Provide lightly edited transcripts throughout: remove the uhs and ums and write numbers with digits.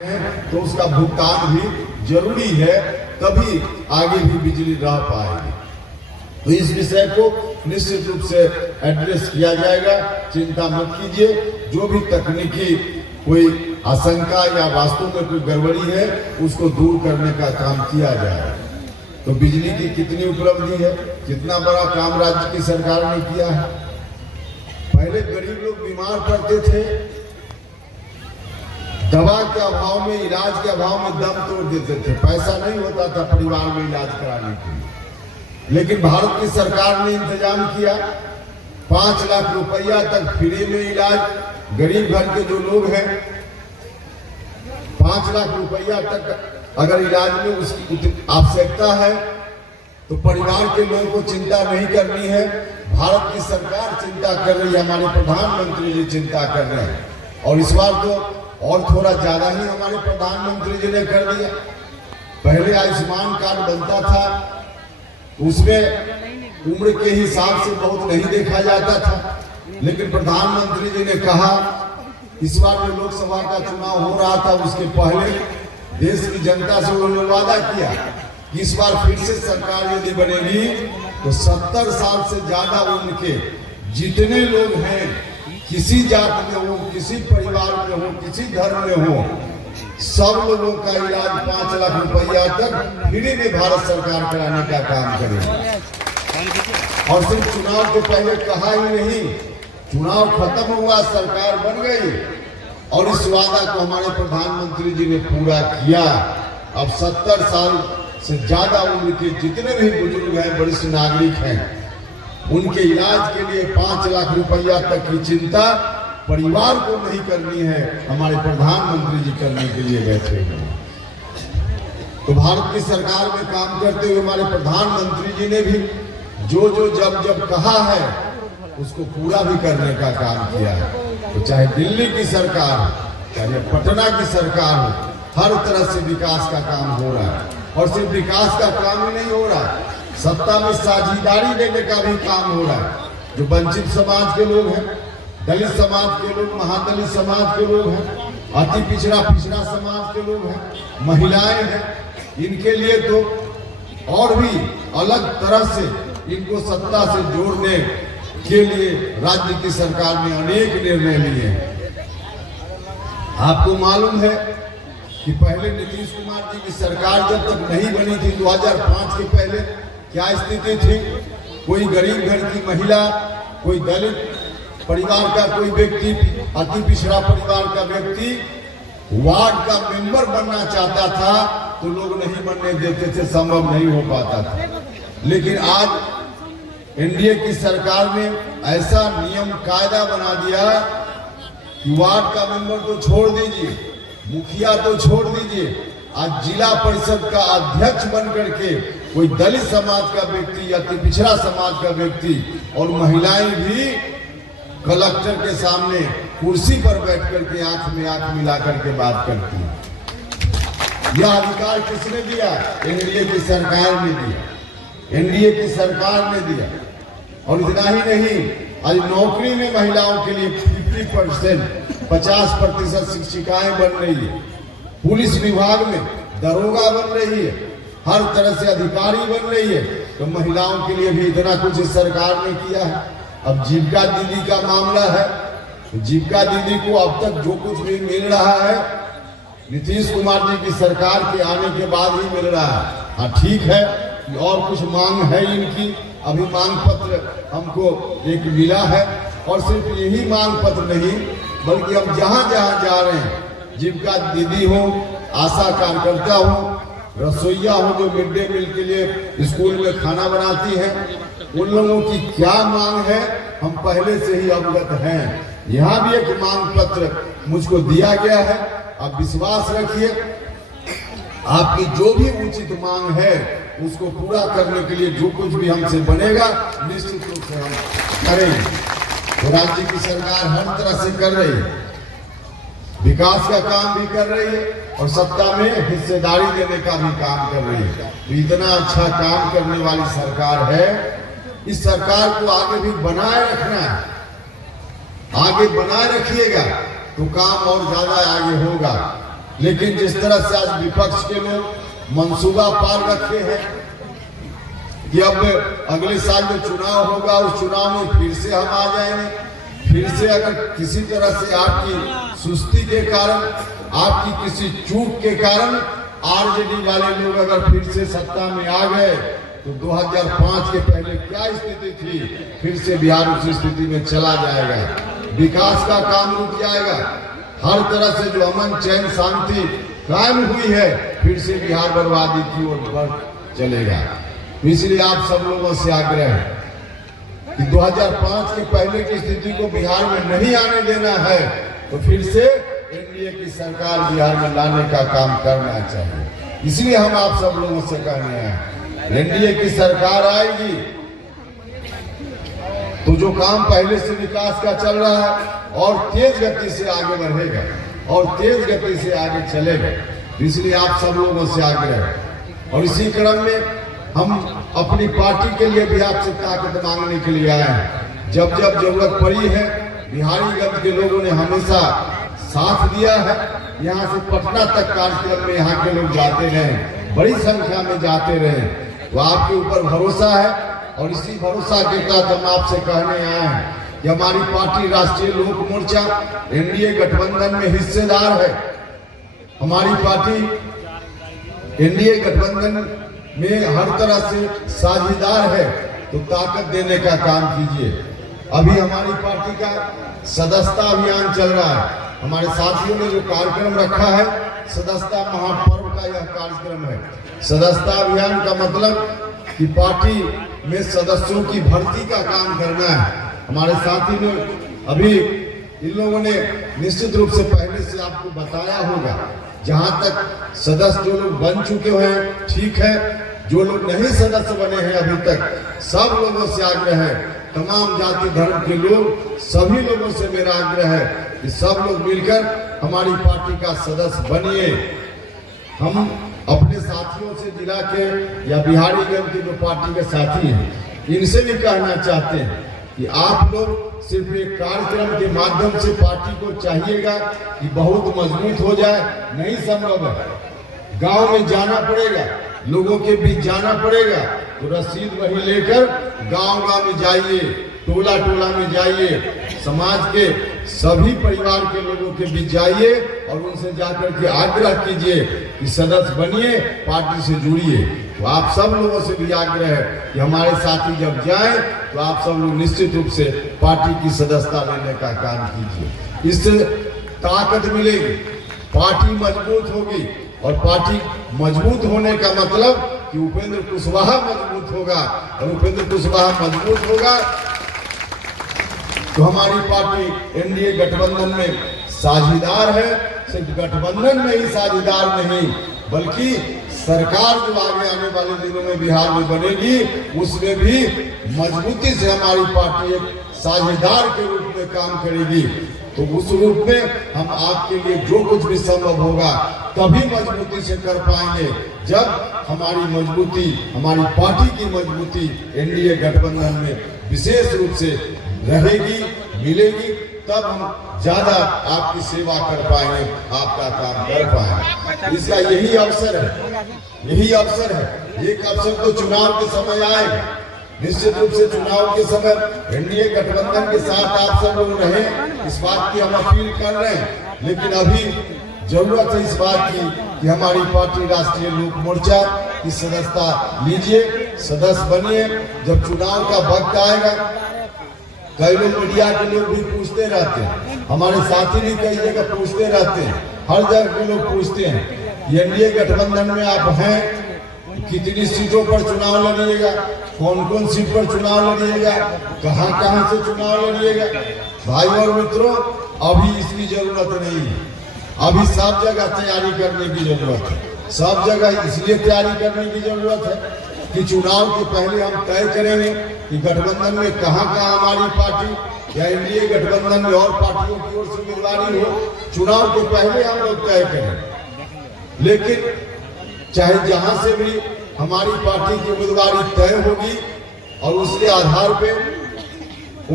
तो उसका भुगतान भी जरूरी है, तभी आगे भी बिजली रह पाएगी। तो इस विषय को निश्चित रूप से एड्रेस किया जाएगा, चिंता मत कीजिए। जो भी तकनीकी कोई आशंका या वास्तव में कोई गड़बड़ी है उसको दूर करने का काम किया जाएगा। तो बिजली की कितनी उपलब्धि है, कितना बड़ा काम राज्य की सरकार ने किया है। पहले गरीब लोग बीमार पड़ते थे, दवा के अभाव में, इलाज के अभाव में दम तोड़ देते थे, पैसा नहीं होता था परिवार में इलाज कराने के लिए। लेकिन भारत की सरकार ने इंतजाम किया, 5 लाख रुपया तक फ्री में इलाज। गरीब घर के जो लोग हैं 5 लाख रुपया तक अगर इलाज में उसकी आवश्यकता है तो परिवार के लोगों को चिंता नहीं करनी है। भारत की सरकार चिंता कर रही है, हमारे प्रधानमंत्री जी चिंता कर रहे हैं। और इस बार तो और थोड़ा ज्यादा ही हमारे प्रधानमंत्री जी ने कर दिया। पहले आयुष्मान कार्ड बनता था, उसमें उम्र के हिसाब से बहुत नहीं देखा जाता था, लेकिन प्रधानमंत्री जी ने कहा, इस बार जो लोकसभा का चुनाव हो रहा था उसके पहले देश की जनता से उन्होंने वादा किया कि इस बार फिर से सरकार यदि बनेगी तो 70 साल से ज्यादा उम्र के जितने लोग हैं, किसी जात में हो, किसी परिवार में हो, किसी धर्म में हो, सब लोगों का इलाज 5 लाख रुपया तक फ्री में भारत सरकार कराने का काम करेगी। और सिर्फ चुनाव के पहले कहा ही नहीं, चुनाव खत्म हुआ, सरकार बन गई और इस वादा को हमारे प्रधानमंत्री जी ने पूरा किया। अब 70 साल से ज्यादा उम्र के जितने भी बुजुर्ग हैं, वरिष्ठ नागरिक हैं, उनके इलाज के लिए 5 लाख रुपया तक की चिंता परिवार को नहीं करनी है, हमारे प्रधानमंत्री जी करने के लिए बैठे हैं। तो भारत की सरकार में काम करते हुए हमारे प्रधानमंत्री जी ने भी जो जब कहा है उसको पूरा भी करने का काम किया है। तो चाहे दिल्ली की सरकार हो, चाहे पटना की सरकार हो, हर तरह से विकास का काम हो रहा है। और सिर्फ विकास का काम ही नहीं हो रहा, सत्ता में साझेदारी देने का भी काम हो रहा है। जो वंचित समाज के लोग हैं, दलित समाज के लोग, महादलित समाज के लोग हैं, अति पिछड़ा समाज के लोग हैं, महिलाएं हैं, इनके लिए तो और भी अलग तरह से इनको सत्ता से जोड़ने के लिए राज्य की सरकार ने अनेक निर्णय लिए हैं। आपको मालूम है कि पहले नीतीश कुमार जी की सरकार जब तक नहीं बनी थी, 2005 के पहले क्या स्थिति थी? कोई गरीब घर की महिला, कोई दलित परिवार का कोई व्यक्ति, अति पिछड़ा परिवार का व्यक्ति वार्ड का मेंबर बनना चाहता था तो लोग नहीं बनने देते थे, संभव नहीं हो पाता था। लेकिन आज एनडीए की सरकार ने ऐसा नियम कायदा बना दिया कि वार्ड का मेंबर तो छोड़ दीजिए, मुखिया तो छोड़ दीजिए, आज जिला परिषद का अध्यक्ष बन करके कोई दलित समाज का व्यक्ति या पिछड़ा समाज का व्यक्ति और महिलाएं भी कलेक्टर के सामने कुर्सी पर बैठ करके आंख में आंख मिला करके बात करती है। यह अधिकार किसने दिया? एनडीए की सरकार ने दिया, एनडीए की सरकार ने दिया। और इतना ही नहीं, आज नौकरी में महिलाओं के लिए 50% शिक्षिकाएं बन रही है, पुलिस विभाग में दरोगा बन रही है, हर तरह से अधिकारी बन रही है। तो महिलाओं के लिए भी इतना कुछ इस सरकार ने किया है। अब जीविका दीदी का मामला है, तो जीविका दीदी को अब तक जो कुछ भी मिल रहा है नीतीश कुमार जी की सरकार के आने के बाद ही मिल रहा है। हाँ ठीक है कि और कुछ मांग है इनकी, अभी मांग पत्र हमको एक मिला है। और सिर्फ यही मांग पत्र नहीं, बल्कि हम जहां जहां जा रहे हैं, जीविका दीदी हो, आशा कार्यकर्ता हो, रसोईया हो जो मिड डे मील के लिए स्कूल में खाना बनाती है, उन लोगों की क्या मांग है हम पहले से ही अवगत हैं। यहाँ भी एक मांग पत्र मुझको दिया गया है। आप विश्वास रखिए, आपकी जो भी उचित मांग है उसको पूरा करने के लिए जो कुछ भी हमसे बनेगा निश्चित रूप से हम करेंगे। तो राज्य की सरकार हर तरह से कर रही है, विकास का काम भी कर रही है और सत्ता में हिस्सेदारी देने का भी काम कर रही है। तो इतना अच्छा काम करने वाली सरकार है, इस सरकार को आगे भी बनाए रखना है। आगे बनाए रखिएगा तो काम और ज्यादा आगे होगा। लेकिन जिस तरह से आज विपक्ष के लोग मंसूबा पार रखे हैं कि अब अगले साल जो चुनाव होगा उस चुनाव में फिर से हम आ जाएंगे, फिर से अगर किसी तरह से आपकी सुस्ती के कारण, आपकी किसी चूक के कारण आरजेडी वाले लोग अगर फिर से सत्ता में आ गए तो 2005 के पहले क्या स्थिति थी, फिर से बिहार उसी स्थिति में चला जाएगा। विकास का काम रुक जाएगा, हर तरह से जो अमन चैन शांति कायम हुई है फिर से बिहार बर्बादी की ओर बढ़ चलेगा। इसलिए आप सब लोगों से आग्रह है कि 2005 के पहले की स्थिति को बिहार में नहीं आने देना है, तो फिर से एनडीए की सरकार बिहार में लाने का काम करना चाहिए। इसलिए हम आप सब लोगों से कहने हैं, एनडीए की सरकार आएगी तो जो काम पहले से विकास का चल रहा है और तेज गति से आगे बढ़ेगा और तेज गति से आगे चलेगा। इसलिए आप सब लोगों से आग्रह है। और इसी क्रम में हम अपनी पार्टी के लिए भी आपसे ताकत मांगने के लिए आए हैं। जब जब जरूरत पड़ी है बिहारीगंज के लोगों ने हमेशा साथ दिया है। यहाँ से पटना तक कार्यक्रम में यहाँ के लोग जाते रहे, बड़ी संख्या में जाते रहे, तो आपके ऊपर भरोसा है। और इसी भरोसा के तहत हम आपसे कहने आए हैं कि हमारी पार्टी राष्ट्रीय लोक मोर्चा एनडीए गठबंधन में हिस्सेदार है। हमारी पार्टी एनडीए गठबंधन में हर तरह से साझेदार है, तो ताकत देने का काम कीजिए। अभी हमारी पार्टी का सदस्यता अभियान चल रहा है। हमारे साथियों ने जो कार्यक्रम रखा है सदस्यता महापर्व का यह कार्यक्रम है। सदस्यता अभियान का मतलब कि पार्टी में सदस्यों की भर्ती का काम करना है। हमारे साथी ने अभी इन लोगों ने निश्चित रूप से पहले से आपको बताया होगा, जहां तक सदस्य जो लोग बन चुके हैं ठीक है, जो लोग नहीं सदस्य बने हैं अभी तक, सब लोगों से आग्रह है, तमाम जाति धर्म के लोग, सभी लोगों से मेरा आग्रह है कि सब लोग मिलकर हमारी पार्टी का सदस्य बनिए। हम अपने साथियों से जिला के या बिहारीगंज के जो पार्टी के साथी हैं इनसे भी कहना चाहते हैं कि आप लोग सिर्फ एक कार्यक्रम के माध्यम से पार्टी को चाहिएगा कि बहुत मजबूत हो जाए, नहीं संभव है। गांव में जाना पड़ेगा, लोगों के बीच जाना पड़ेगा, तो रसीद वही लेकर गांव-गांव में जाइए, टोला-टोला में जाइए, समाज के सभी परिवार के लोगों के बीच जाइए और उनसे जाकर के आग्रह कीजिए कि सदस्य बनिए, पार्टी से जुड़िए। तो आप सब लोगों से भी आग्रह है कि हमारे साथी जब जाएं तो आप सब लोग निश्चित रूप से पार्टी की सदस्यता लेने का काम कीजिए। इससे ताकत मिलेगी, पार्टी मजबूत होगी, और पार्टी मजबूत होने का मतलब कि उपेंद्र कुशवाहा मजबूत होगा, और उपेंद्र कुशवाहा मजबूत होगा तो हमारी पार्टी एनडीए गठबंधन में साझेदार है। सिर्फ गठबंधन में ही साझेदार नहीं, बल्कि सरकार जो आगे आने वाले दिनों में बिहार में बनेगी उसमें भी मजबूती से हमारी पार्टी एक साझेदार के रूप में काम करेगी। तो उस रूप में हम आपके लिए जो कुछ भी संभव होगा तभी मजबूती से कर पाएंगे, जब हमारी मजबूती, हमारी पार्टी की मजबूती एनडीए गठबंधन में विशेष रूप से रहेगी, मिलेगी, तब हम ज्यादा आपकी सेवा कर पाएंगे, आपका काम कर पाएंगे। इसका यही अवसर है, यही अवसर है। एक अवसर तो चुनाव के समय आएगा, निश्चित रूप से चुनाव के समय एनडीए गठबंधन के साथ आप सब लोग रहें, इस बात की हम अपील कर रहे हैं। लेकिन अभी जरूरत है इस बात की कि हमारी पार्टी राष्ट्रीय लोक मोर्चा की सदस्यता लीजिए, सदस्य बनिए। जब चुनाव का वक्त आएगा, कई लोग मीडिया के लोग भी पूछते रहते हैं, हमारे साथी भी कई जगह पूछते रहते हैं, हर जगह के लोग पूछते हैं एनडीए गठबंधन में आप हैं, कितनी सीटों पर चुनाव लड़िएगा, कौन कौन सीट पर चुनाव लड़िएगा, कहां कहां से चुनाव लड़िएगा। भाई और मित्रों, अभी इसकी जरूरत नहीं है, अभी सब जगह तैयारी करने की जरूरत है। सब जगह इसलिए तैयारी करने की जरूरत है कि चुनाव के पहले हम तय करेंगे कि गठबंधन में कहां कहां हमारी पार्टी या एनडीए गठबंधन में और पार्टियों की ओर से उम्मीदवारी हो, चुनाव के पहले हम लोग तय करें। लेकिन चाहे जहां से भी हमारी पार्टी की उम्मीदवारी तय होगी और उसके आधार पे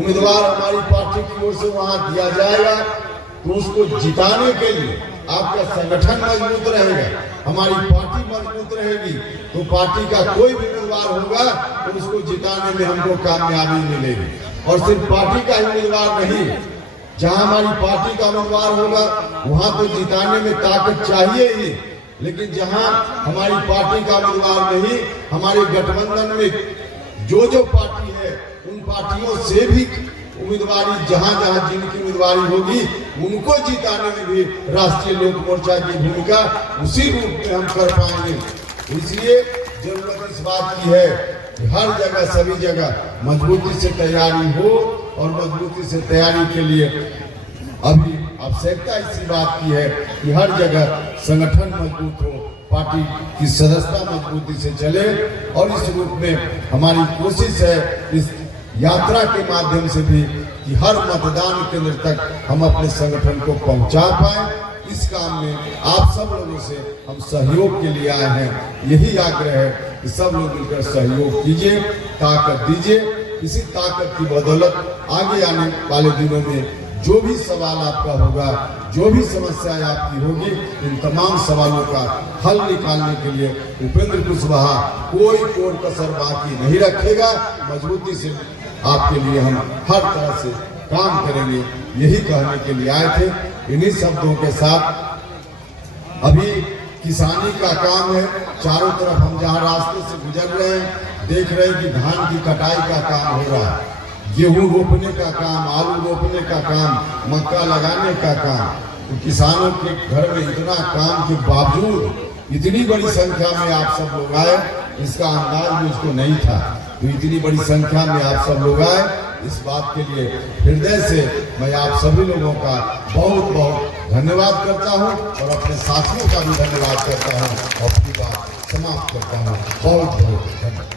उम्मीदवार हमारी पार्टी की ओर से वहां दिया जाएगा, तो उसको जिताने के लिए आपका संगठन मजबूत रहेगा, हमारी पार्टी मजबूत रहेगी, तो पार्टी का कोई भी उम्मीदवार होगा तो उसको जिताने में हमको कामयाबी मिलेगी। और सिर्फ पार्टी का ही उम्मीदवार नहीं, जहां हमारी पार्टी का उम्मीदवार होगा वहां तो जिताने में ताकत चाहिए ही, लेकिन जहां हमारी पार्टी का उम्मीदवार नहीं, हमारे गठबंधन में जो पार्टी है उन पार्टियों से भी उम्मीदवारी जहां जहां जिनकी उम्मीदवारी होगी उनको जिताने में भी राष्ट्रीय लोक मोर्चा की भूमिका उसी रूप में हम कर पाएंगे। इसलिए जरूरत इस बात की है कि हर जगह सभी जगह मजबूती से तैयारी हो, और मजबूती से तैयारी के लिए अभी आवश्यकता इसी बात की है कि हर जगह संगठन मजबूत हो, पार्टी की सदस्यता मजबूती से चले। और इस रूप में हमारी कोशिश है इस यात्रा के माध्यम से भी कि हर मतदान केंद्र तक हम अपने संगठन को पहुंचा पाए। इस काम में आप सब लोगों से हम सहयोग के लिए आए हैं। यही आग्रह है कि सब लोग मिलकर सहयोग कीजिए, ताकत दीजिए। इसी ताकत की बदौलत आगे आने वाले दिनों में जो भी सवाल आपका होगा, जो भी समस्याएं आपकी होगी, इन तमाम सवालों का हल निकालने के लिए उपेंद्र कुशवाहा कोई कोर कसर बाकी नहीं रखेगा। मजबूती से आपके लिए हम हर तरह से काम करेंगे, यही कहने के लिए आए थे। इन्हीं शब्दों के साथ अभी किसानी का काम है, चारों तरफ हम जहाँ रास्ते से गुजर रहे हैं देख रहे हैं कि धान की कटाई का काम हो रहा है, गेहूं रोपने का काम, आलू रोपने का काम, मक्का लगाने का काम। तो किसानों के घर में इतना काम के बावजूद इतनी बड़ी संख्या में आप सब लोग आए, इसका अंदाज मुझको नहीं था। तो इतनी बड़ी संख्या में आप सब लोग आए, इस बात के लिए हृदय से मैं आप सभी लोगों का बहुत बहुत धन्यवाद करता हूं, और अपने साथियों का भी धन्यवाद करता हूं। और अपनी बात समाप्त करता हूं। बहुत बहुत धन्यवाद।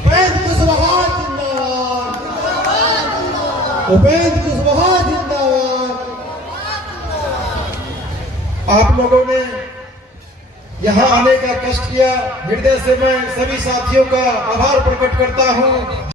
उपेंद्र कुशवाहा जिंदाबाद, उपेंद्र कुशवाहा जिंदाबाद। आप लोगों ने यहाँ आने का कष्ट किया, हृदय से मैं सभी साथियों का आभार प्रकट करता हूँ।